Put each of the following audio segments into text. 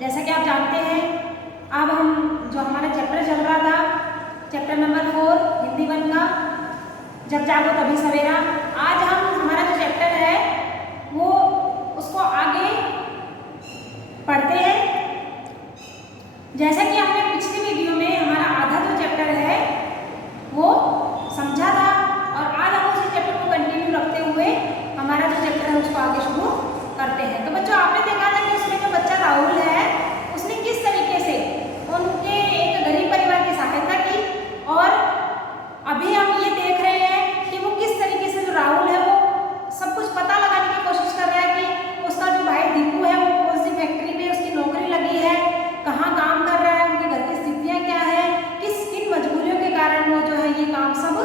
जैसा कि आप जानते हैं अब हम जो हमारा चैप्टर चल रहा था, चैप्टर नंबर 4 हिंदी 1 का जब जागो तभी सवेरा, आज हम हमारा जो चैप्टर है वो उसको आगे पढ़ते हैं। जैसा कि हमने पिछली वीडियो में हमारा आधा जो चैप्टर है वो समझा था और आज हम उसी चैप्टर को कंटिन्यू रखते हुए हमारा जो चैप्टर है उसको आगे शुरू करते हैं। तो बच्चों, आपने देखा था कि उसमें जो बच्चा राहुल है उसने किस तरीके से उनके एक गरीब परिवार की सहायता की, और अभी हम ये देख रहे हैं कि वो किस तरीके से जो राहुल है वो सब कुछ पता लगाने की कोशिश कर रहा है कि उसका जो भाई दीपू है वो कौन सी फैक्ट्री में उसकी नौकरी लगी है, कहाँ काम कर रहा है, उनके घर की स्थितियाँ क्या है, किन मजबूरियों के कारण वो जो है ये काम सब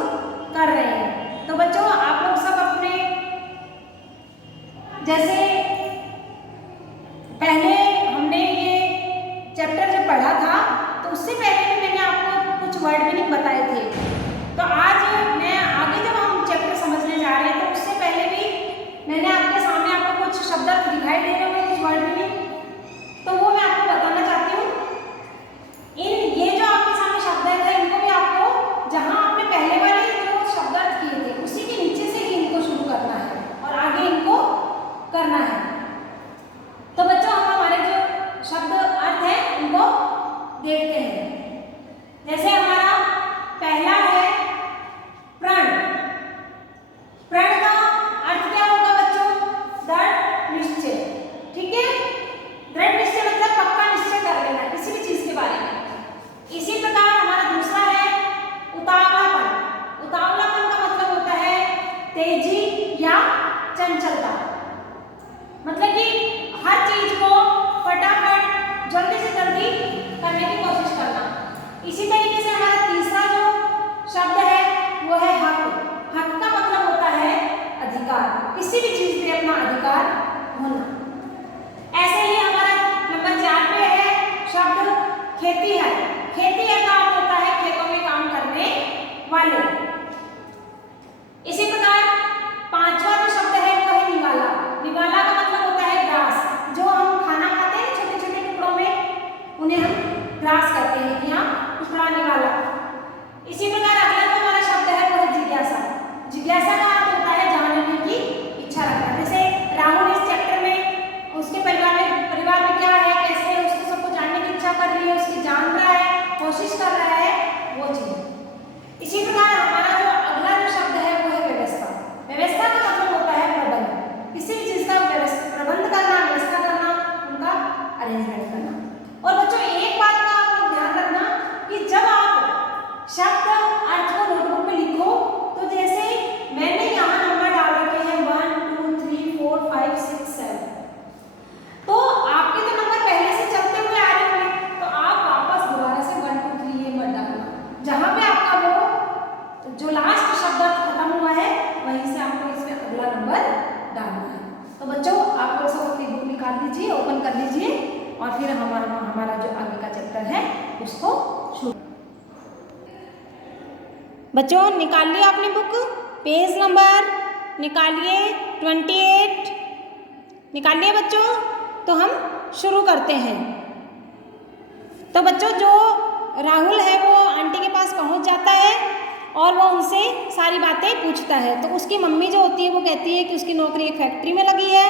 कर रहे हैं। तो बच्चों, आप लोग सब अपने जैसे पहले हमने ये चैप्टर जब पढ़ा था तो उससे पहले भी मैंने आपको कुछ वर्ड मीनिंग बताए थे। तो आज मैं आगे जब हम चैप्टर समझने जा रहे हैं तो उससे पहले भी मैंने आपके सामने आपको कुछ शब्द दिखाई दे रहे होंगे, कुछ वर्ड मीनिंग, तो वो मैं आपको बताना चाहती हूँ। ये जो आपके सामने शब्द है इनको भी आपको जहाँ आपने पहले वाले जो शब्द किए थे उसी के नीचे से ही इनको शुरू करना है और आगे इनको करना है। तो बच्चों, हम हमारे जो शब्द अर्थ है उनको देखते हैं। जैसे हमारा पहला है प्रण। प्रण का अर्थ क्या होगा बच्चों? दृढ़ निश्चय। ठीक है, दृढ़ निश्चय मतलब पक्का निश्चय कर लेना किसी भी चीज के बारे में। इसी प्रकार हमारा दूसरा है उतावलापन। उतावलापन का मतलब होता है तेजी या चंचलता, मतलब कि हर चीज को फटाफट जल्दी से जल्दी करने की कोशिश करना। इसी तरीके से हमारा तीसरा जो शब्द है वो है हक। हक का मतलब होता है अधिकार, किसी भी चीज पे अपना अधिकार होना। ऐसे ही हमारा नंबर 4 पे है शब्द खेती है। खेती का अर्थ होता है खेतों में काम करने वाले। इसी प्रकार 5वां जो शब्द है वो है निवाला। निवाला का मतलब होता है ग्रास। जो हम खाना खाते हैं छोटे छोटे टुकड़ों में उन्हें हम ग्रास कहते हैं कि हाँ टुकड़ा निवाला। इसी प्रकार अगला जो हमारा शब्द है वो है जिज्ञासा। जिज्ञासा का अर्थ होता है जानने की इच्छा रखना। जैसे राहुल इस चैप्टर में उसके परिवार में क्या है, कैसे है, उसको सबको जानने की इच्छा कर रही है, उसकी जान रहा है, कोशिश कर रहा है, वो चीज। इसी प्रकार हमारा जो अगला जो शब्द है वो है व्यवस्था। व्यवस्था का मतलब होता है प्रबंध, किसी भी चीज का प्रबंध करना, व्यवस्था करना, उनका अरेंजमेंट करना। और बच्चों, एक बात का आप लोग ध्यान रखना कि जब आप शब्द अर्थ को नोटबुक में लिखो तो जैसे मैंने यहाँ नंबर डाल रखे हैं 1 2 3 4 5 6 7, तो आपके तो नंबर पहले से चलते हुए आ रहे होंगे, तो आप वापस दोबारा से 1 2 3 ये मत डालना। जहाँ पे आपका वो जो लास्ट शब्द खत्म हुआ है वहीं से आपको इसमें अगला नंबर डालना है। तो बच्चों, आप लोग सब अपनी बुक निकाल लीजिए, ओपन कर लीजिए और फिर हमारा जो आगे का चैप्टर है उसको शुरू। बच्चों, निकाल लिया आपने बुक, पेज नंबर निकालिए 28 निकाल लिया बच्चों। तो हम शुरू करते हैं। तो बच्चों, जो राहुल है वो आंटी के पास पहुंच जाता है और वो उनसे सारी बातें पूछता है। तो उसकी मम्मी जो होती है वो कहती है कि उसकी नौकरी एक फैक्ट्री में लगी है,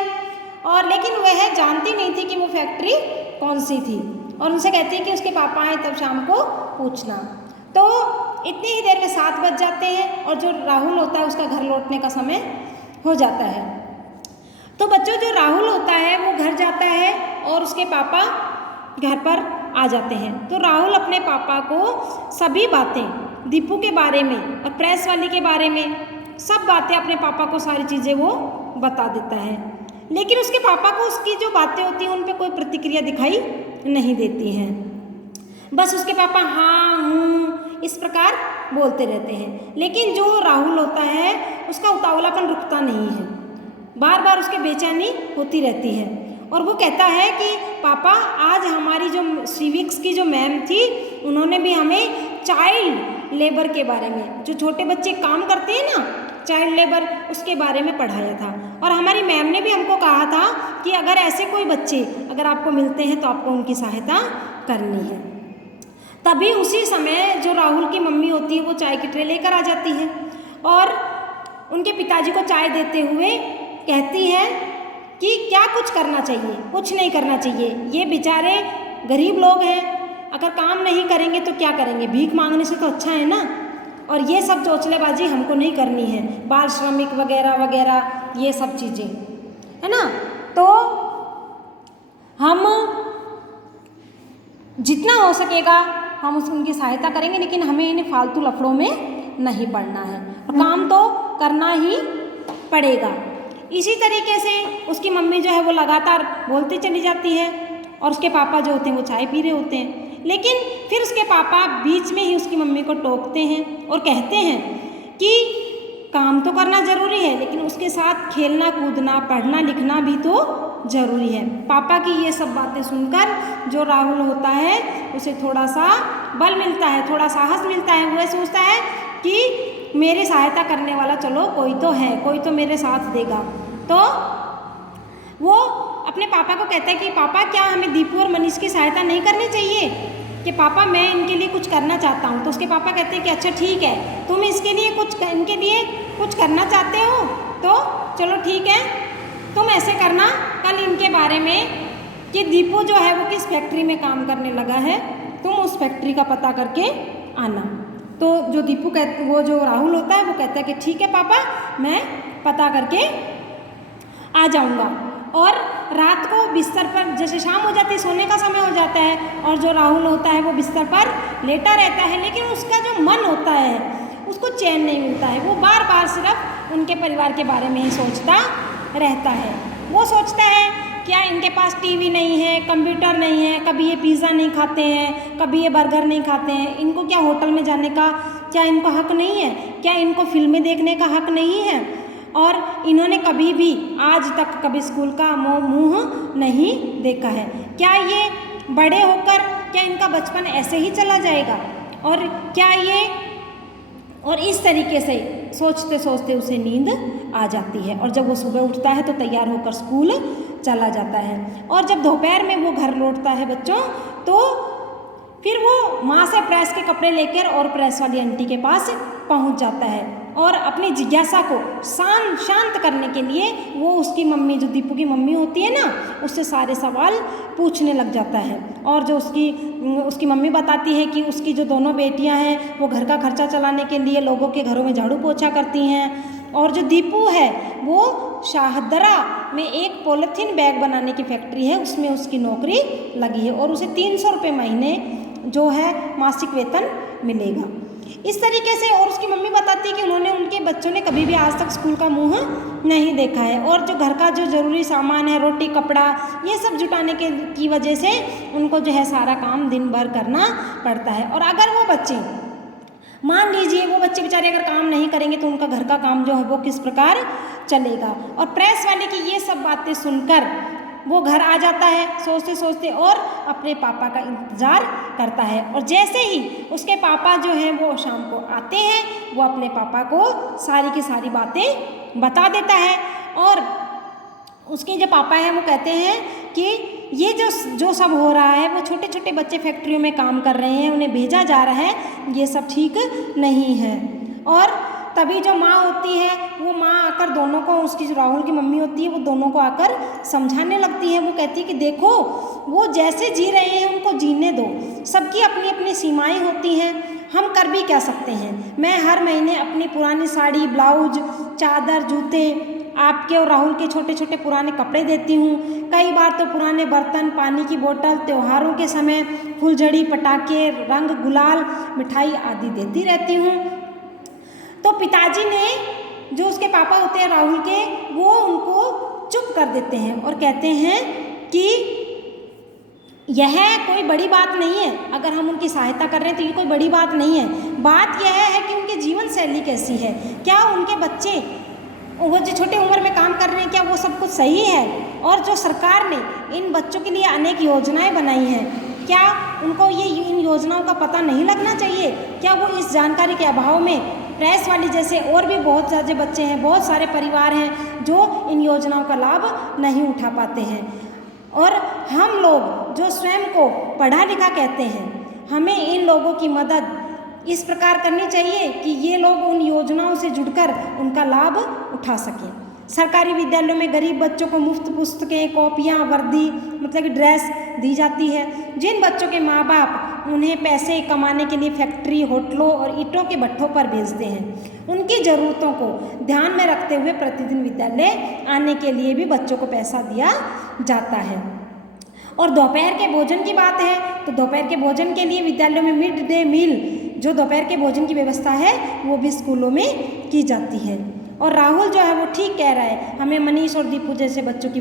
और लेकिन वह जानती नहीं थी कि वो फैक्ट्री कौन सी थी, और उनसे कहती है कि उसके पापा आए तब शाम को पूछना। तो इतनी ही देर में 7 बज जाते हैं और जो राहुल होता है उसका घर लौटने का समय हो जाता है। तो बच्चों, जो राहुल होता है वो घर जाता है और उसके पापा घर पर आ जाते हैं। तो राहुल अपने पापा को सभी बातें दीपू के बारे में और प्रेस वाली के बारे में सब बातें अपने पापा को सारी चीज़ें वो बता देता है, लेकिन उसके पापा को उसकी जो बातें होती हैं उन पर कोई प्रतिक्रिया दिखाई नहीं देती हैं। बस उसके पापा हाँ हूँ इस प्रकार बोलते रहते हैं। लेकिन जो राहुल होता है उसका उतावलापन रुकता नहीं है, बार बार उसके बेचैनी होती रहती है और वो कहता है कि पापा आज हमारी जो सिविक्स की जो मैम थी उन्होंने भी हमें चाइल्ड लेबर के बारे में, जो छोटे बच्चे काम करते हैं ना चाइल्ड लेबर, उसके बारे में पढ़ाया था। और हमारी मैम ने भी हमको कहा था कि अगर ऐसे कोई बच्चे अगर आपको मिलते हैं तो आपको उनकी सहायता करनी है। तभी उसी समय जो राहुल की मम्मी होती है वो चाय की ट्रे लेकर आ जाती है और उनके पिताजी को चाय देते हुए कहती है कि क्या कुछ करना चाहिए, कुछ नहीं करना चाहिए, ये बेचारे गरीब लोग हैं, अगर काम नहीं करेंगे तो क्या करेंगे, भीख मांगने से तो अच्छा है ना। और ये सब चोचलेबाजी हमको नहीं करनी है, बाल श्रमिक वगैरह वगैरह ये सब चीज़ें, है ना। तो हम जितना हो सकेगा हम उनकी सहायता करेंगे, लेकिन हमें इन्हें फालतू लफड़ों में नहीं पड़ना है और काम तो करना ही पड़ेगा। इसी तरीके से उसकी मम्मी जो है वो लगातार बोलती चली जाती है और उसके पापा जो होते हैं वो चाय पी रहे होते हैं, लेकिन फिर उसके पापा बीच में ही उसकी मम्मी को टोकते हैं और कहते हैं कि काम तो करना ज़रूरी है, लेकिन उसके साथ खेलना कूदना पढ़ना लिखना भी तो ज़रूरी है। पापा की ये सब बातें सुनकर जो राहुल होता है उसे थोड़ा सा बल मिलता है, थोड़ा साहस मिलता है। वो सोचता है कि मेरी सहायता करने वाला चलो कोई तो है, कोई तो मेरे साथ देगा। तो वो अपने पापा को कहता है कि पापा क्या हमें दीपू और मनीष की सहायता नहीं करनी चाहिए, कि पापा मैं इनके लिए कुछ करना चाहता हूँ। तो उसके पापा कहते हैं कि अच्छा ठीक है, तुम इसके लिए इनके लिए कुछ करना चाहते हो तो चलो ठीक है, तुम ऐसे करना, कल इनके बारे में कि दीपू जो है वो किस फैक्ट्री में काम करने लगा है, तुम उस फैक्ट्री का पता करके आना। तो जो दीपू वो जो राहुल होता है वो कहता है कि ठीक है पापा, मैं पता करके आ जाऊँगा। और रात को बिस्तर पर जैसे शाम हो जाती है, सोने का समय हो जाता है और जो राहुल होता है वो बिस्तर पर लेटा रहता है, लेकिन उसका जो मन होता है उसको चैन नहीं मिलता है। वो बार बार सिर्फ उनके परिवार के बारे में ही सोचता रहता है। वो सोचता है क्या इनके पास टीवी नहीं है, कंप्यूटर नहीं है, कभी ये पिज़्ज़ा नहीं खाते हैं, कभी ये बर्गर नहीं खाते हैं, इनको क्या होटल में जाने का क्या इनको हक नहीं है, क्या इनको फिल्में देखने का हक नहीं है, और इन्होंने कभी भी आज तक कभी स्कूल का मुंह नहीं देखा है। क्या ये बड़े होकर क्या इनका बचपन ऐसे ही चला जाएगा, और क्या ये, और इस तरीके से सोचते सोचते उसे नींद आ जाती है। और जब वो सुबह उठता है तो तैयार होकर स्कूल चला जाता है। और जब दोपहर में वो घर लौटता है बच्चों, तो फिर वो माँ से प्रेस के कपड़े लेकर और प्रेस वाली आंटी के पास पहुँच जाता है और अपनी जिज्ञासा को शांत करने के लिए वो उसकी मम्मी, जो दीपू की मम्मी होती है ना, उससे सारे सवाल पूछने लग जाता है। और जो उसकी मम्मी बताती है कि उसकी जो दोनों बेटियां हैं वो घर का खर्चा चलाने के लिए लोगों के घरों में झाड़ू पोछा करती हैं, और जो दीपू है वो शाहदरा में एक पॉलीथीन बैग बनाने की फैक्ट्री है, उसमें उसकी नौकरी लगी है और उसे 300 रुपये महीने जो है मासिक वेतन मिलेगा। इस तरीके से, और उसकी मम्मी बताती है कि उन्होंने, उनके बच्चों ने कभी भी आज तक स्कूल का मुंह नहीं देखा है, और जो घर का जो ज़रूरी सामान है, रोटी कपड़ा, ये सब जुटाने की वजह से उनको जो है सारा काम दिन भर करना पड़ता है। और अगर वो बच्चे, मान लीजिए वो बच्चे बेचारे अगर काम नहीं करेंगे तो उनका घर का काम जो है वो किस प्रकार चलेगा। और प्रेस वाले की ये सब बातें सुनकर वो घर आ जाता है सोचते सोचते और अपने पापा का इंतज़ार करता है। और जैसे ही उसके पापा जो हैं वो शाम को आते हैं, वो अपने पापा को सारी की सारी बातें बता देता है। और उसके जो पापा हैं वो कहते हैं कि ये जो सब हो रहा है, वो छोटे छोटे बच्चे फैक्ट्रियों में काम कर रहे हैं, उन्हें भेजा जा रहा है, ये सब ठीक नहीं है। और तभी जो माँ होती है वो माँ आकर दोनों को, उसकी जो राहुल की मम्मी होती है वो दोनों को आकर समझाने लगती है। वो कहती है कि देखो वो जैसे जी रहे हैं उनको जीने दो, सबकी अपनी अपनी सीमाएं होती हैं, हम कर भी क्या सकते हैं। मैं हर महीने अपनी पुरानी साड़ी, ब्लाउज, चादर, जूते, आपके और राहुल के छोटे छोटे पुराने कपड़े देती हूँ, कई बार तो पुराने बर्तन, पानी की बोतल, त्योहारों के समय फुलझड़ी, पटाखे, रंग, गुलाल, मिठाई आदि देती रहती हूँ। तो पिताजी ने, जो उसके पापा होते हैं राहुल के, वो उनको चुप कर देते हैं और कहते हैं कि यह कोई बड़ी बात नहीं है, अगर हम उनकी सहायता कर रहे हैं तो ये कोई बड़ी बात नहीं है। बात यह है कि उनकी जीवन शैली कैसी है, क्या उनके बच्चे वो जो छोटी उम्र में काम कर रहे हैं क्या वो सब कुछ सही है, और जो सरकार ने इन बच्चों के लिए अनेक योजनाएं बनाई हैं, क्या उनको इन योजनाओं का पता नहीं लगना चाहिए, क्या वो इस जानकारी के अभाव में प्रेस वाली जैसे और भी बहुत सारे बच्चे हैं, बहुत सारे परिवार हैं जो इन योजनाओं का लाभ नहीं उठा पाते हैं। और हम लोग जो स्वयं को पढ़ा लिखा कहते हैं, हमें इन लोगों की मदद इस प्रकार करनी चाहिए कि ये लोग उन योजनाओं से जुड़कर उनका लाभ उठा सकें। सरकारी विद्यालयों में गरीब बच्चों को मुफ्त पुस्तकें, कॉपियाँ, वर्दी मतलब कि ड्रेस दी जाती है। जिन बच्चों के माँ बाप उन्हें पैसे कमाने के लिए फैक्ट्री, होटलों और ईंटों के भट्ठों पर भेजते हैं, उनकी ज़रूरतों को ध्यान में रखते हुए प्रतिदिन विद्यालय आने के लिए भी बच्चों को पैसा दिया जाता है। और दोपहर के भोजन की बात है तो दोपहर के भोजन के लिए विद्यालयों में मिड डे मील, जो दोपहर के भोजन की व्यवस्था है वो भी स्कूलों में की जाती है। और राहुल जो है वो ठीक कह रहा है, हमें मनीष और दीपू जैसे बच्चों की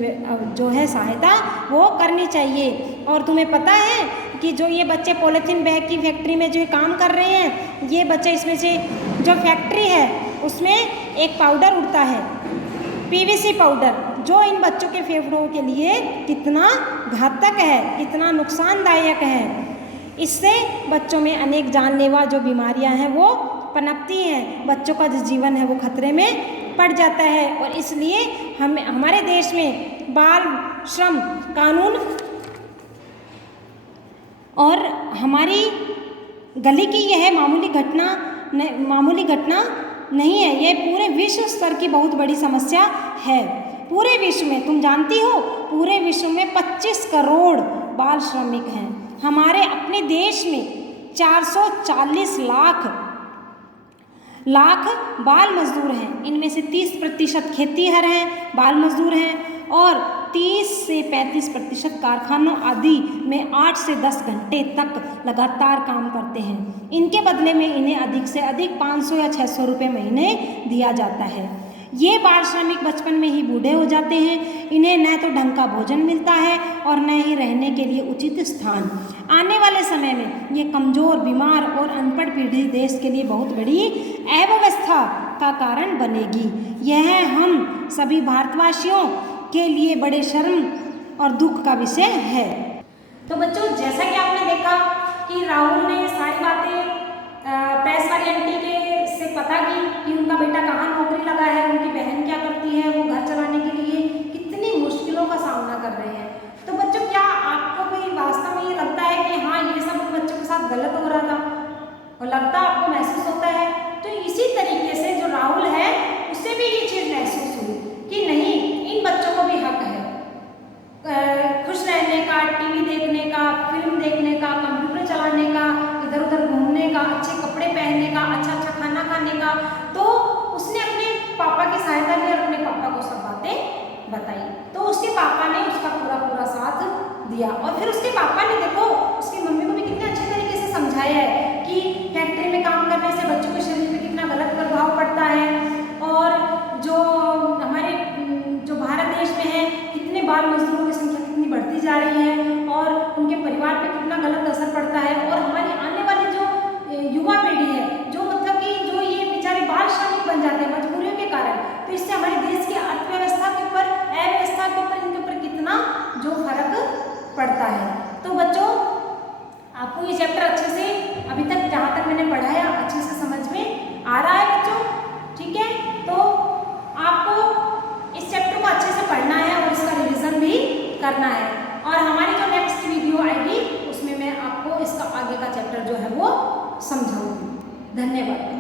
जो है सहायता वो करनी चाहिए। और तुम्हें पता है कि जो ये बच्चे पॉलीथीन बैग की फैक्ट्री में जो ये काम कर रहे हैं, ये बच्चे इसमें से जो फैक्ट्री है उसमें एक पाउडर उड़ता है, पीवीसी पाउडर, जो इन बच्चों के फेफड़ों के लिए कितना घातक है, कितना नुकसानदायक है। इससे बच्चों में अनेक जानलेवा जो बीमारियां हैं वो पनपती हैं, बच्चों का जो जीवन है वो खतरे में पड़ जाता है। और इसलिए हमारे देश में बाल श्रम कानून और हमारी गली की यह मामूली घटना नहीं है, ये पूरे विश्व स्तर की बहुत बड़ी समस्या है। पूरे विश्व में, तुम जानती हो, पूरे विश्व में 25 करोड़ बाल श्रमिक हैं। हमारे अपने देश में 440 लाख बाल मजदूर हैं। इनमें से 30% खेतीहर हैं, बाल मजदूर हैं, और 30 से 35% कारखानों आदि में 8 से 10 घंटे तक लगातार काम करते हैं। इनके बदले में इन्हें अधिक से अधिक 500 या 600 रुपये महीने दिया जाता है। ये बाल श्रमिक बचपन में ही बूढ़े हो जाते हैं। इन्हें न तो ढंग का भोजन मिलता है और न ही रहने के लिए उचित स्थान। आने वाले समय में ये कमज़ोर, बीमार और अनपढ़ पीढ़ी देश के लिए बहुत बड़ी अव्यवस्था का कारण बनेगी। यह हम सभी भारतवासियों के लिए बड़े शर्म और दुख का विषय है। तो बच्चों, जैसा कि आपने देखा कि राहुल ने सारी बातें प्रेस वाली आंटी के से पता की कि उनका बेटा कहाँ नौकरी लगा है, उनकी बहन क्या करती है, वो घर चलाने के लिए कितनी मुश्किलों का सामना कर रहे हैं। तो बच्चों, क्या आपको भी वास्तव में ये लगता है कि हाँ, ये सब उन बच्चों के साथ गलत हो रहा था, और लगता आपको महसूस होता है? तो इसी तरीके से जो राहुल है उससे भी ये चीज़ महसूस हुई कि नहीं, इन बच्चों को भी हक है खुश रहने का, टीवी देखने का, फिल्म देखने का, कंप्यूटर चलाने का, इधर उधर घूमने का, अच्छे कपड़े पहनने का, अच्छा खाना खाने का। तो उसने अपने पापा की सहायता ली और अपने पापा को सब बातें बताई। तो उसके पापा ने उसका पूरा साथ दिया। और फिर उसके पापा ने, देखो, उसकी मम्मी को भी कितने अच्छे तरीके से समझाया है कि फैक्ट्री में काम करने से बच्चों के शरीर पे कितना गलत प्रभाव पड़ता है, और जो हमारे जो भारत देश में है, कितने बाल मजदूरों की संख्या कितनी बढ़ती जा रही है, और उनके परिवार पे कितना गलत असर पड़ता है। और हमारी आने वाली जो युवा पीढ़ी है, जो मतलब कि जो ये बेचारे बाल श्रमिक बन जाते हैं मजबूरियों के कारण, तो इससे हमारे देश की अर्थव्यवस्था के ऊपर, अव्यवस्था के ऊपर, इनके ऊपर कितना जो फर्क पड़ता है। तो बच्चों, आपको ये चैप्टर अच्छे से अभी तक जहाँ तक मैंने पढ़ाया अच्छे से समझ में आ रहा है बच्चों? ठीक है, तो आपको इस चैप्टर को अच्छे से पढ़ना है और इसका रिवीजन भी करना है। और हमारी जो नेक्स्ट वीडियो आएगी उसमें मैं आपको इसका आगे का चैप्टर जो है वो समझाऊंगी। धन्यवाद।